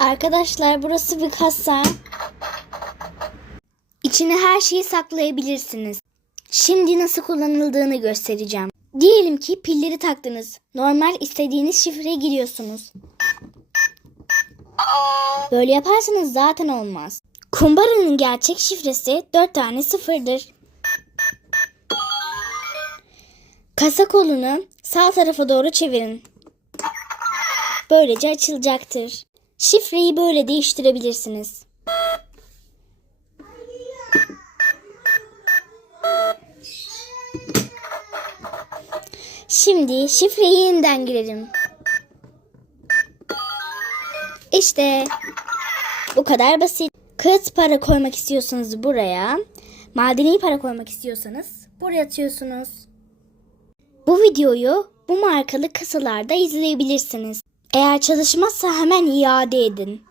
Arkadaşlar burası bir kasa. İçine her şeyi saklayabilirsiniz. Şimdi nasıl kullanıldığını göstereceğim. Diyelim ki pilleri taktınız. Normal istediğiniz şifreye giriyorsunuz. Böyle yaparsanız zaten olmaz. Kumbaranın gerçek şifresi 4 tane sıfırdır. Kasa kolunu sağ tarafa doğru çevirin. Böylece açılacaktır. Şifreyi böyle değiştirebilirsiniz. Şimdi şifreyi yeniden girelim. İşte bu kadar basit. Kağıt para koymak istiyorsanız buraya, madeni para koymak istiyorsanız buraya atıyorsunuz. Bu videoyu bu markalı kasalarda izleyebilirsiniz. Eğer çalışmazsa hemen iade edin.